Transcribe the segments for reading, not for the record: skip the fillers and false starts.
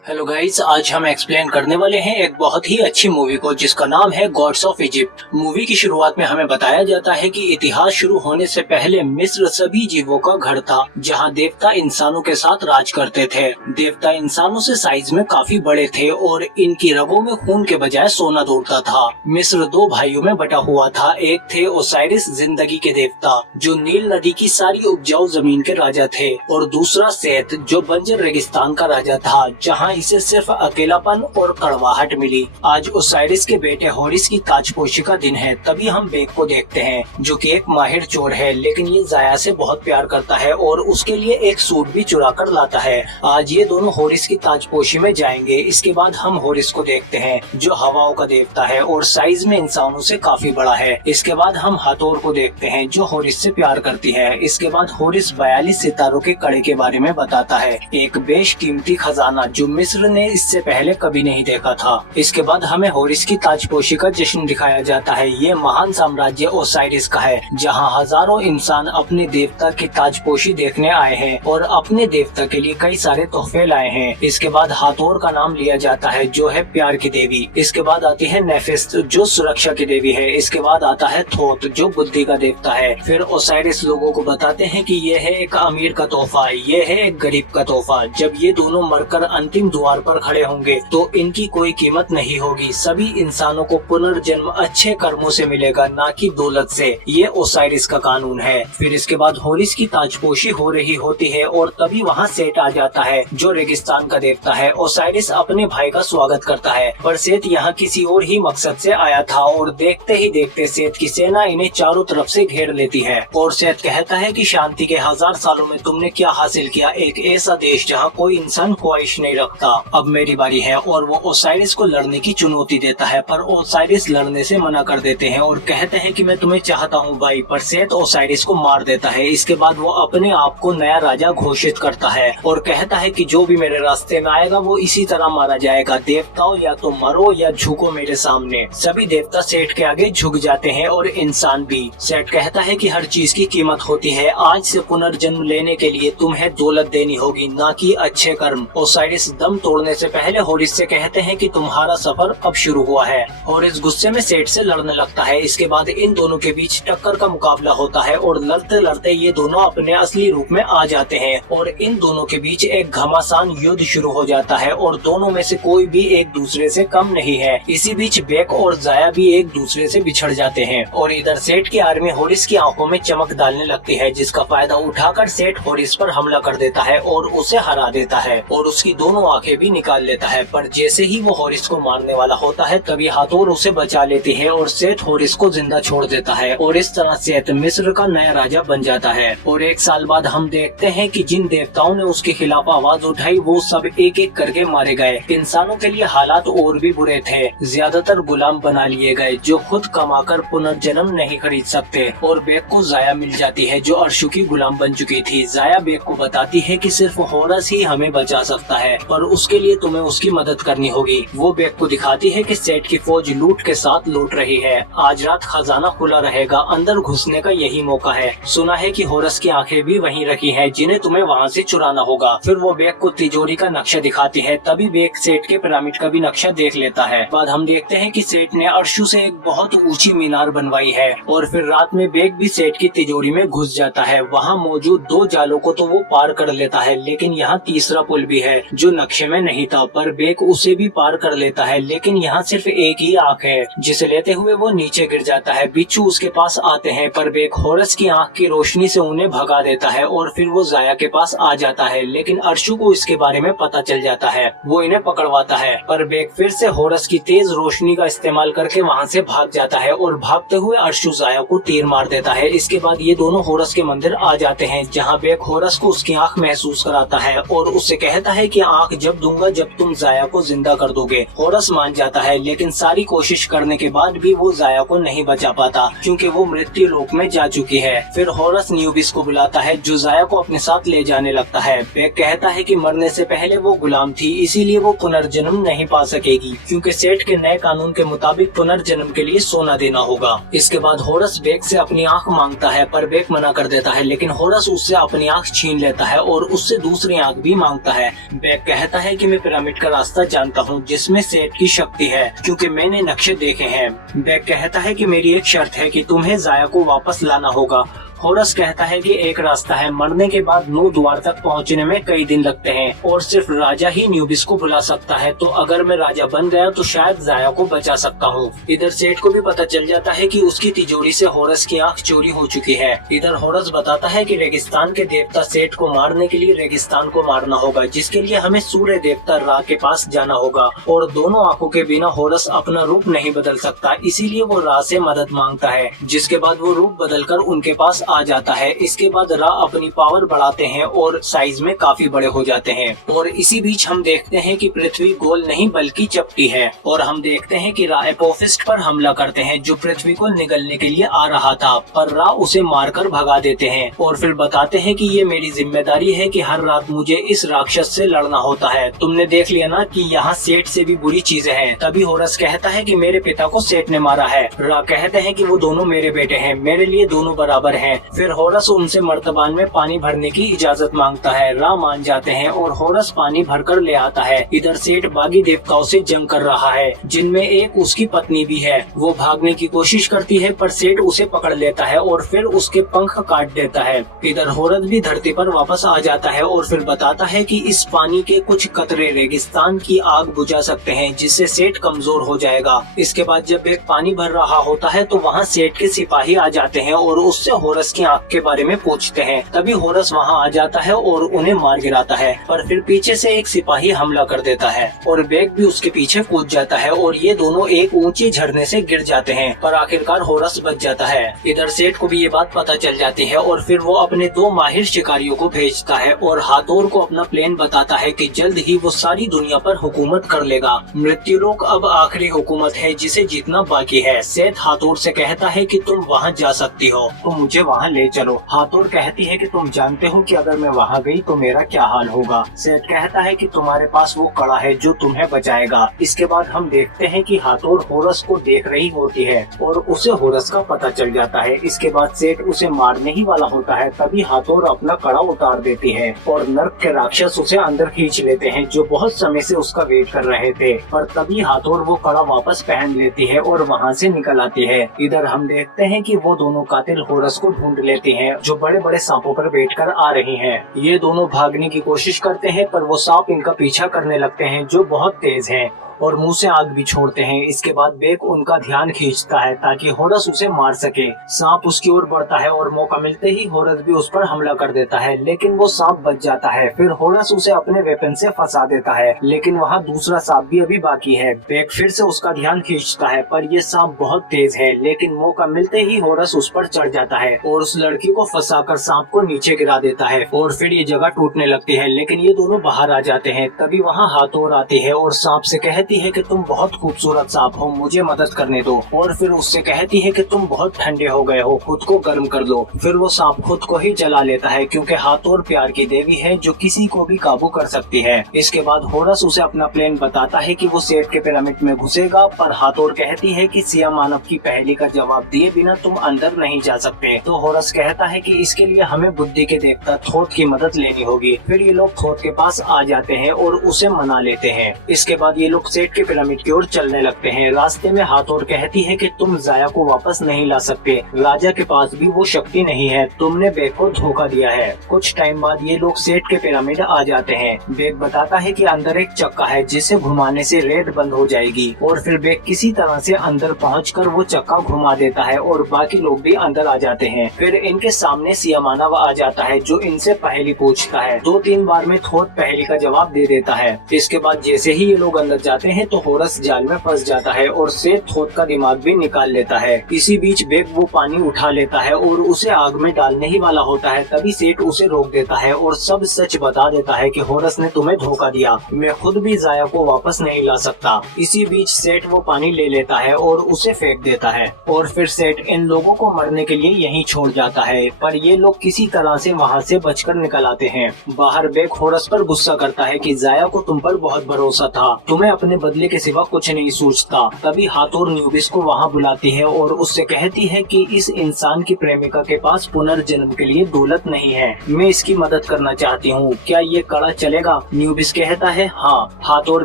Hello guys, आज हम explain करने वाले हैं एक बहुत ही अच्छी मूवी को जिसका नाम है गॉड्स ऑफ इजिप्ट। मूवी की शुरुआत में हमें बताया जाता है कि इतिहास शुरू होने से पहले मिस्र सभी जीवों का घर था, जहां देवता इंसानों के साथ राज करते थे। देवता इंसानों से साइज में काफी बड़े थे और इनकी रगों में खून के बजाय सोना दौड़ता था। मिस्र दो भाइयों में बटा हुआ था। एक थे ओसाइरिस, जिंदगी के देवता, जो नील नदी की सारी उपजाऊ जमीन के राजा थे, और दूसरा सेत, जो बंजर रेगिस्तान का राजा था, जहाँ इसे सिर्फ अकेलापन और कड़वाहट मिली। आज ओसाइरिस के बेटे होरिस की ताजपोशी का दिन है। तभी हम बेक को देखते हैं, जो कि एक माहिर चोर है, लेकिन ये जाया से बहुत प्यार करता है और उसके लिए एक सूट भी चुरा कर लाता है। आज ये दोनों होरिस की ताजपोशी में जाएंगे। इसके बाद हम होरिस को देखते हैं, जो हवाओं का देवता है और साइज में इंसानों से काफी बड़ा है। इसके बाद हम हथौर को देखते हैं, जो होरिस से प्यार करती है। इसके बाद होरिस 42 सितारों के कड़े के बारे में बताता है, एक बेशकीमती खजाना जो मिस्र ने इससे पहले कभी नहीं देखा था। इसके बाद हमें होरिस की ताजपोशी का जश्न दिखाया जाता है। ये महान साम्राज्य ओसाइरिस का है, जहां हजारों इंसान अपने देवता की ताजपोशी देखने आए हैं और अपने देवता के लिए कई सारे तोहफे लाए हैं। इसके बाद हाथोर का नाम लिया जाता है, जो है प्यार की देवी। इसके बाद आती है नेफिस्ट, जो सुरक्षा की देवी है। इसके बाद आता है थोथ, जो बुद्धि का देवता है। फिर ओसाइरिस लोगों को बताते हैं कि ये है एक अमीर का तोहफा, ये है एक गरीब का तोहफा। जब ये दोनों मरकर अंतिम द्वार पर खड़े होंगे तो इनकी कोई कीमत नहीं होगी। सभी इंसानों को पुनर्जन्म अच्छे कर्मों से मिलेगा, ना कि दौलत से। ये ओसाइरिस का कानून है। फिर इसके बाद होरिस की ताजपोशी हो रही होती है और तभी वहाँ सेठ आ जाता है, जो रेगिस्तान का देवता है। ओसाइरिस अपने भाई का स्वागत करता है, पर सेठ यहाँ किसी और ही मकसद से आया था और देखते ही देखते सेठ की सेना इन्हें चारों तरफ से घेर लेती है। और सेठ कहता है कि शांति के 1000 सालों में तुमने क्या हासिल किया? एक ऐसा देश जहाँ कोई इंसान ख्वाहिश नहीं रखता। अब मेरी बारी है। और वो ओसाइरिस को लड़ने की चुनौती देता है, पर ओसाइरिस लड़ने से मना कर देते हैं और कहते हैं कि मैं तुम्हें चाहता हूँ भाई। पर सेठ ओसाइरिस को मार देता है। इसके बाद वो अपने आप को नया राजा घोषित करता है और कहता है कि जो भी मेरे रास्ते में आएगा वो इसी तरह मारा जाएगा। देवताओं, या तो मरो या झुको मेरे सामने। सभी देवता सेठ के आगे झुक जाते हैं और इंसान भी। सेठ कहता है कि हर चीज की कीमत होती है। आज से पुनर्जन्म लेने के लिए तुम्हें दौलत देनी होगी, ना कि अच्छे कर्म। ओसाइरिस दम तोड़ने से पहले होरिस से कहते हैं कि तुम्हारा सफर अब शुरू हुआ है, और इस गुस्से में सेठ से लड़ने लगता है। इसके बाद इन दोनों के बीच टक्कर का मुकाबला होता है और लड़ते लड़ते ये दोनों अपने असली रूप में आ जाते हैं और इन दोनों के बीच एक घमासान युद्ध शुरू हो जाता है और दोनों में से कोई भी एक दूसरे से कम नहीं है। इसी बीच बेक और जाया भी एक दूसरे से बिछड़ जाते हैं और इधर सेठ की आर्मी होरिस की आंखों में चमक डालने लगती है, जिसका फायदा उठाकर सेठ होरिस पर हमला कर देता है और उसे हरा देता है और उसकी दोनों आंखें भी निकाल लेता है। पर जैसे ही वो होरिस को मारने वाला होता है, तभी हाथोर उसे बचा लेती है और सेठ होरिस को जिंदा छोड़ देता है और इस तरह सेठ मिस्र का नया राजा बन जाता है। और एक साल बाद हम देखते हैं कि जिन देवताओं ने उसके खिलाफ आवाज उठाई वो सब एक एक करके मारे गए। इंसानों के लिए हालात और भी बुरे थे। ज्यादातर गुलाम बना लिए गए, जो खुद कमाकर पुनर्जन्म नहीं खरीद सकते। और बेक को जाया मिल जाती है, जो अर्शु की गुलाम बन चुकी थी। जाया बेक को बताती है कि सिर्फ होरस ही हमें बचा सकता है और उसके लिए तुम्हें उसकी मदद करनी होगी। वो बेक को दिखाती है कि सेठ की फौज लूट के साथ लौट रही है। आज रात खजाना खुला रहेगा, अंदर घुसने का यही मौका है। सुना है कि होरस की आंखें भी वहीं रखी हैं, जिन्हें तुम्हें वहां से चुराना होगा। फिर वो बेक को तिजोरी का नक्शा दिखाती है। तभी बेक सेठ के पिरामिड का भी नक्शा देख लेता है। बाद हम देखते हैं कि सेठ ने अर्शु से एक बहुत ऊंची मीनार बनवाई है और फिर रात में बेक भी सेठ की तिजोरी में घुस जाता है। वहाँ मौजूद 2 जालों को तो वो पार कर लेता है, लेकिन यहाँ तीसरा पुल भी है जो नक्शे में नहीं था। पर बेक उसे भी पार कर लेता है, लेकिन यहाँ सिर्फ एक ही आंख है, जिसे लेते हुए वो नीचे गिर जाता है। बिच्छू उसके पास आते हैं, पर बेक होरस की आंख की रोशनी से उन्हें भगा देता है और फिर वो जाया के पास आ जाता है। लेकिन अर्शु को इसके बारे में पता चल जाता है, वो इन्हें पकड़वाता है। पर बेक फिर से होरस की तेज रोशनी का इस्तेमाल करके वहाँ से भाग जाता है और भागते हुए अर्शु जाया को तीर मार देता है। इसके बाद ये दोनों होरस के मंदिर आ जाते हैं, जहाँ बेक होरस को उसकी आंख महसूस कराता है और उससे कहता है कि आंख जब दूंगा जब तुम जाया को जिंदा कर दोगे। होरस मान जाता है, लेकिन सारी कोशिश करने के बाद भी वो जाया को नहीं बचा पाता, क्योंकि वो मृत्यु लोक में जा चुकी है। फिर होरस न्यूबिस को बुलाता है, जो जाया को अपने साथ ले जाने लगता है। बेक कहता है कि मरने से पहले वो गुलाम थी, इसीलिए वो पुनर्जन्म नहीं पा सकेगी, क्योंकि सेठ के नए कानून के मुताबिक पुनर्जन्म के लिए सोना देना होगा। इसके बाद होरस बेक से अपनी आंख मांगता है, पर बेक मना कर देता है, लेकिन होरस उससे अपनी आंख छीन लेता है और उससे दूसरी आंख भी मांगता है। बेक कहता है कि मैं पिरामिड का रास्ता जानता हूँ जिसमें सेठ की शक्ति है, क्योंकि मैंने नक्शे देखे हैं। बेक कहता है कि मेरी एक शर्त है कि तुम्हें जाया को वापस लाना होगा। होरस कहता है कि एक रास्ता है, मरने के बाद 9 द्वार तक पहुंचने में कई दिन लगते हैं और सिर्फ राजा ही न्यूबिस को बुला सकता है, तो अगर मैं राजा बन गया तो शायद जाया को बचा सकता हूँ। इधर सेठ को भी पता चल जाता है कि उसकी तिजोरी से होरस की आंख चोरी हो चुकी है। इधर होरस बताता है कि रेगिस्तान के देवता सेठ को मारने के लिए रेगिस्तान को मारना होगा, जिसके लिए हमें सूर्य देवता रा के पास जाना होगा और दोनों आंखों के बिना होरस अपना रूप नहीं बदल सकता, इसीलिए वो रा से मदद मांगता है। जिसके बाद वो रूप बदलकर उनके पास आ जाता है। इसके बाद रा अपनी पावर बढ़ाते हैं और साइज में काफी बड़े हो जाते हैं। और इसी बीच हम देखते हैं कि पृथ्वी गोल नहीं बल्कि चपटी है और हम देखते हैं कि रा एपोफिस्ट पर हमला करते हैं जो पृथ्वी को निगलने के लिए आ रहा था, पर रा उसे मारकर भगा देते हैं और फिर बताते हैं कि ये मेरी जिम्मेदारी है कि हर रात मुझे इस राक्षस से लड़ना होता है। तुमने देख लिया ना कि यहाँ सेठ से भी बुरी चीजें हैं। तभी होरस कहता है कि मेरे पिता को सेठ ने मारा है। रा कहते हैं कि वो दोनों मेरे बेटे हैं, मेरे लिए दोनों बराबर हैं। फिर होरस उनसे मर्तबान में पानी भरने की इजाजत मांगता है। रा मान जाते हैं और होरस पानी भरकर ले आता है। इधर सेठ बागी देवताओं से जंग कर रहा है, जिनमें एक उसकी पत्नी भी है। वो भागने की कोशिश करती है पर सेठ उसे पकड़ लेता है और फिर उसके पंख काट देता है। इधर होरस भी धरती पर वापस आ जाता है और फिर बताता है कि इस पानी के कुछ कतरे रेगिस्तान की आग बुझा सकते हैं, जिससे सेठ कमजोर हो जाएगा। इसके बाद जब एक पानी भर रहा होता है तो वहाँ सेठ के सिपाही आ जाते हैं और उससे होरस की आंख के बारे में पूछते हैं। तभी होरस वहाँ आ जाता है और उन्हें मार गिराता है, पर फिर पीछे से एक सिपाही हमला कर देता है और बेक भी उसके पीछे कूद जाता है और ये दोनों एक ऊंची झरने से गिर जाते हैं, पर आखिरकार होरस बच जाता है। इधर सेठ को भी ये बात पता चल जाती है और फिर वो अपने 2 माहिर शिकारियों को भेजता है और हाथोर को अपना प्लान बताता है कि जल्द ही वो सारी दुनिया पर हुकूमत कर लेगा। मृत्युलोक अब आखिरी हुकूमत है जिसे जीतना बाकी है। सेठ हाथोर से कहता है कि तुम वहाँ जा सकती हो, तो मुझे वहाँ ले चलो। हाथोर कहती है कि तुम जानते हो कि अगर मैं वहाँ गई तो मेरा क्या हाल होगा। सेठ कहता है कि तुम्हारे पास वो कड़ा है जो तुम्हें बचाएगा। इसके बाद हम देखते हैं कि हाथोर होरस को देख रही होती है और उसे होरस का पता चल जाता है। इसके बाद सेठ उसे मारने ही वाला होता है, तभी हाथोर अपना कड़ा उतार देती है और नर्क के राक्षस उसे अंदर खींच लेते हैं, जो बहुत समय से उसका वेट कर रहे थे। पर तभी हाथोर वो कड़ा वापस पहन लेती है और वहाँ से निकल आती है। इधर हम देखते हैं कि वो दोनों कातिल होरस को ढूंढ लेते हैं, जो बड़े बड़े सांपों पर बैठकर आ रही हैं। ये दोनों भागने की कोशिश करते हैं पर वो सांप इनका पीछा करने लगते हैं, जो बहुत तेज हैं और मुंह से आग भी छोड़ते हैं। इसके बाद बेक उनका ध्यान खींचता है ताकि होरस उसे मार सके। सांप उसकी ओर बढ़ता है और मौका मिलते ही होरस भी उस पर हमला कर देता है, लेकिन वो सांप बच जाता है। फिर होरस उसे अपने वेपन से फंसा देता है, लेकिन वहाँ दूसरा सांप भी अभी बाकी है। बेक फिर से उसका ध्यान खींचता है पर ये सांप बहुत तेज है, लेकिन मौका मिलते ही होरस उस पर चढ़ जाता है और उस लड़की को फंसाकर सांप को नीचे गिरा देता है और फिर ये जगह टूटने लगती है, लेकिन ये दोनों बाहर आ जाते हैं। तभी वहाँ हाथोर आती है और सांप से कहती है कि तुम बहुत खूबसूरत सांप हो, मुझे मदद करने दो। और फिर उससे कहती है कि तुम बहुत ठंडे हो गए हो, खुद को गर्म कर लो। फिर वो सांप खुद को ही जला लेता है, क्योंकि हाथोर प्यार की देवी है जो किसी को भी काबू कर सकती है। इसके बाद होरस उसे अपना प्लान बताता है कि वो सेठ के पिरामिड में घुसेगा, पर हाथोर कहती है कि सिया मानव की पहेली का जवाब दिए बिना तुम अंदर नहीं जा सकते। तो होरस कहता है कि इसके लिए हमें बुद्धि के देवता थोथ की मदद लेनी होगी। फिर ये लोग थोथ के पास आ जाते हैं और उसे मना लेते हैं। इसके बाद ये लोग सेठ के पिरामिड की ओर चलने लगते हैं। रास्ते में हाथोर कहती है कि तुम जाया को वापस नहीं ला सकते, राजा के पास भी वो शक्ति नहीं है, तुमने बेक को धोखा दिया है। कुछ टाइम बाद ये लोग सेठ के पिरामिड आ जाते हैं। बेक बताता है कि अंदर एक चक्का है जिसे घुमाने से रेत बंद हो जाएगी और फिर बेक किसी तरह से अंदर पहुंचकर वो चक्का घुमा देता है और बाकी लोग भी अंदर आ जाते हैं। फिर इनके सामने सिया मानव आ जाता है जो इनसे पहेली पूछता है। 2-3 बार में थोथ पहेली का जवाब दे देता है। इसके बाद जैसे ही ये लोग अंदर जाते हैं तो होरस जाल में फंस जाता है और सेठ थोथ का दिमाग भी निकाल लेता है। इसी बीच बेक वो पानी उठा लेता है और उसे आग में डालने ही वाला होता है, तभी सेठ उसे रोक देता है और सब सच बता देता है कि होरस ने तुम्हें धोखा दिया, मैं खुद भी जाया को वापस नहीं ला सकता। इसी बीच सेठ वो पानी ले लेता है और उसे फेंक देता है और फिर सेठ इन लोगों को मरने के लिए यहीं छोड़ जाता है, पर ये लोग किसी तरह से वहाँ से बचकर निकल आते हैं। बाहर बेक होरस पर गुस्सा करता है कि जाया को तुम पर बहुत भरोसा था, तुम्हें अपने अपने बदले के सिवा कुछ नहीं सोचता। तभी हाथोर न्यूबिस को वहाँ बुलाती है और उससे कहती है कि इस इंसान की प्रेमिका के पास पुनर्जन्म के लिए दौलत नहीं है, मैं इसकी मदद करना चाहती हूँ, क्या ये कड़ा चलेगा? न्यूबिस कहता है हाँ। हाथोर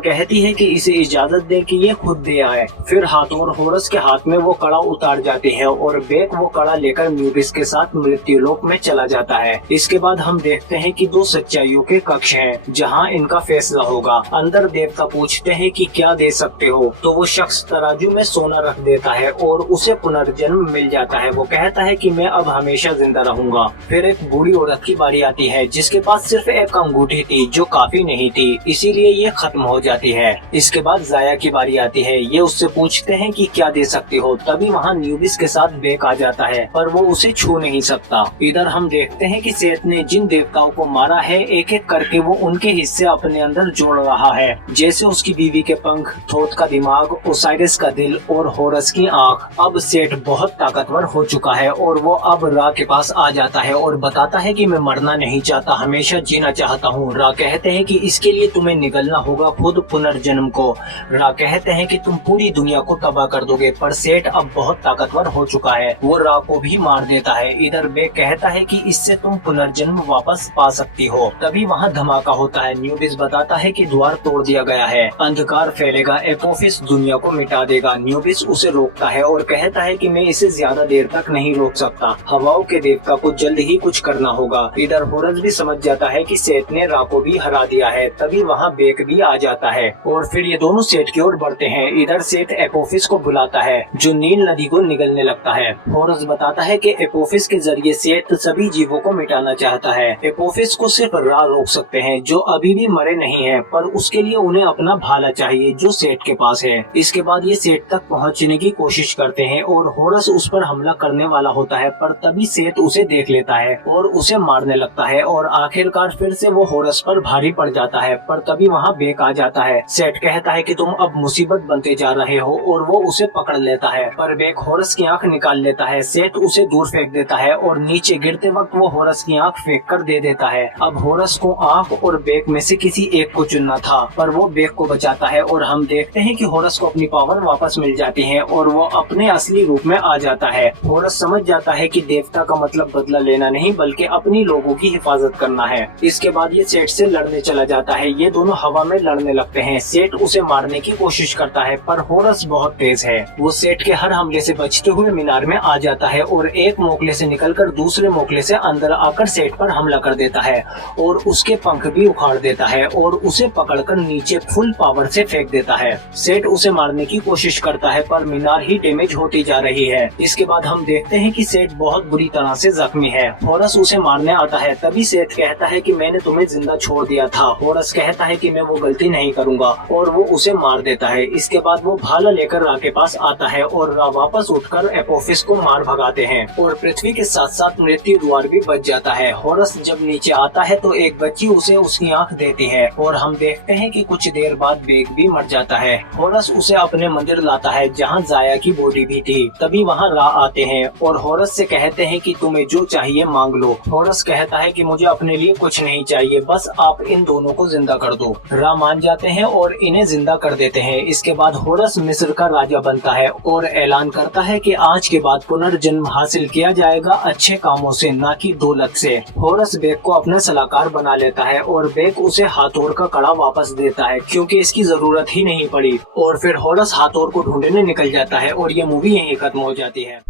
कहती है कि इसे इजाजत दे कि ये खुद दे आए। फिर हाथोर होरस के हाथ में वो कड़ा उतार जाती है और बेक वो कड़ा लेकर न्यूबिस के साथ मृत्युलोक में चला जाता है। इसके बाद हम देखते हैं कि दो सच्चाइयों के कक्ष हैं जहां इनका फैसला होगा। अंदर देवता पूछते हैं कि क्या दे सकते हो, तो वो शख्स तराजू में सोना रख देता है और उसे पुनर्जन्म मिल जाता है। वो कहता है कि मैं अब हमेशा जिंदा रहूंगा। फिर एक बूढ़ी औरत की बारी आती है जिसके पास सिर्फ एक अंगूठी थी जो काफी नहीं थी, इसीलिए ये खत्म हो जाती है। इसके बाद जाया की बारी आती है। ये उससे पूछते हैं कि क्या दे सकते हो। तभी वहाँ न्यूबिस के साथ बेक आ जाता है पर वो उसे छू नहीं सकता। इधर हम देखते हैं कि सेत ने जिन देवताओं को मारा है एक एक करके वो उनके हिस्से अपने अंदर जोड़ रहा है, जैसे उसकी बीवी के पंख, थोथ का दिमाग, ओसाइरिस का दिल और होरस की आंख। अब सेठ बहुत ताकतवर हो चुका है और वो अब रा के पास आ जाता है और बताता है कि मैं मरना नहीं चाहता, हमेशा जीना चाहता हूँ। रा कहते हैं कि इसके लिए तुम्हें निगलना होगा खुद पुनर्जन्म को। रा कहते हैं कि तुम पूरी दुनिया को तबाह कर दोगे, पर सेठ अब बहुत ताकतवर हो चुका है, वो रा को भी मार देता है। इधर बेक कहता है कि इससे तुम पुनर्जन्म वापस पा सकती हो। तभी वहाँ धमाका होता है। न्यूबिस बताता है कि द्वार तोड़ दिया गया है, अंधकार फैलेगा, एपोफिस दुनिया को मिटा देगा। न्यूबिस उसे रोकता है और कहता है कि मैं इसे ज्यादा देर तक नहीं रोक सकता, हवाओं के देवता को जल्द ही कुछ करना होगा। इधर होरस भी समझ जाता है कि सेठ ने रा को भी हरा दिया है। तभी वहाँ बेक भी आ जाता है और फिर ये दोनों सेठ की ओर बढ़ते हैं। इधर सेठ एपोफिस को बुलाता है जो नील नदी को निगलने लगता है। होरस बताता है कि एपोफिस के जरिए सेठ सभी जीवों को मिटाना चाहता है। एपोफिस को सिर्फ रा रोक सकते हैं जो अभी भी मरे नहीं है, पर उसके लिए उन्हें अपना भाला चाहिए जो सेठ के पास है। इसके बाद ये सेठ तक पहुंचने की कोशिश करते हैं और होरस उस पर हमला करने वाला होता है, पर तभी सेठ उसे देख लेता है और उसे मारने लगता है और आखिरकार फिर से वो होरस पर भारी पड़ जाता है। पर तभी वहाँ बेक आ जाता है। सेठ कहता है कि तुम अब मुसीबत बनते जा रहे हो और वो उसे पकड़ लेता है, पर बेक होरस की आंख निकाल लेता है। सेठ उसे दूर फेंक देता है और नीचे गिरते वक्त वो होरस की आंख फेंक कर दे देता है। अब होरस को आंख और बेक में से किसी एक को चुनना था, पर वो बेक को बचाता है और हम देखते हैं कि होरस को अपनी पावर वापस मिल जाती है और वो अपने असली रूप में आ जाता है। होरस समझ जाता है कि देवता का मतलब बदला लेना नहीं बल्कि अपनी लोगों की हिफाजत करना है। इसके बाद ये सेठ से लड़ने चला जाता है। ये दोनों हवा में लड़ने लगते हैं। सेठ उसे मारने की कोशिश करता है पर होरस बहुत तेज है। वो सेठ के हर हमले से बचते हुए मीनार में आ जाता है और एक मोकले से निकलकर दूसरे मोकले से अंदर आकर सेठ पर हमला कर देता है और उसके पंख भी उखाड़ देता है और उसे पकड़कर नीचे फुल पावर से फेंक देता है। सेठ उसे मारने की कोशिश करता है पर मीनार ही डैमेज होती जा रही है। इसके बाद हम देखते हैं कि सेठ बहुत बुरी तरह से जख्मी है। होरस उसे मारने आता है। तभी सेठ कहता है कि मैंने तुम्हें जिंदा छोड़ दिया था। होरस कहता है कि मैं वो गलती नहीं करूंगा और वो उसे मार देता है। इसके बाद वो भाला लेकर रा के पास आता है और रा वापस उठकर एपोफिस को मार भगाते हैं और पृथ्वी के साथ साथ मृत्यु द्वार भी बच जाता है। होरस जब नीचे आता है तो एक बच्ची उसे उसकी आंख देती है और हम देखते हैं कि कुछ देर बाद बेक भी मर जाता है। होरस उसे अपने मंदिर लाता है जहाँ जाया की बॉडी भी थी। तभी वहाँ रा आते हैं और होरस से कहते हैं कि तुम्हें जो चाहिए मांग लो। होरस कहता है कि मुझे अपने लिए कुछ नहीं चाहिए, बस आप इन दोनों को जिंदा कर दो। रा मान जाते हैं और इन्हें जिंदा कर देते हैं। इसके बाद होरस मिस्र का राजा बनता है और ऐलान करता है कि आज के बाद पुनर्जन्म हासिल किया जाएगा अच्छे कामों से, ना कि दौलत से। होरस बेक को अपना सलाहकार बना लेता है और बेक उसे हाथोर का कड़ा वापस देता है क्योंकि इसकी जरूरत ही नहीं पड़ी और फिर होरस हाथोर को ढूंढने निकल जाता है और ये मूवी यहीं खत्म हो जाती है।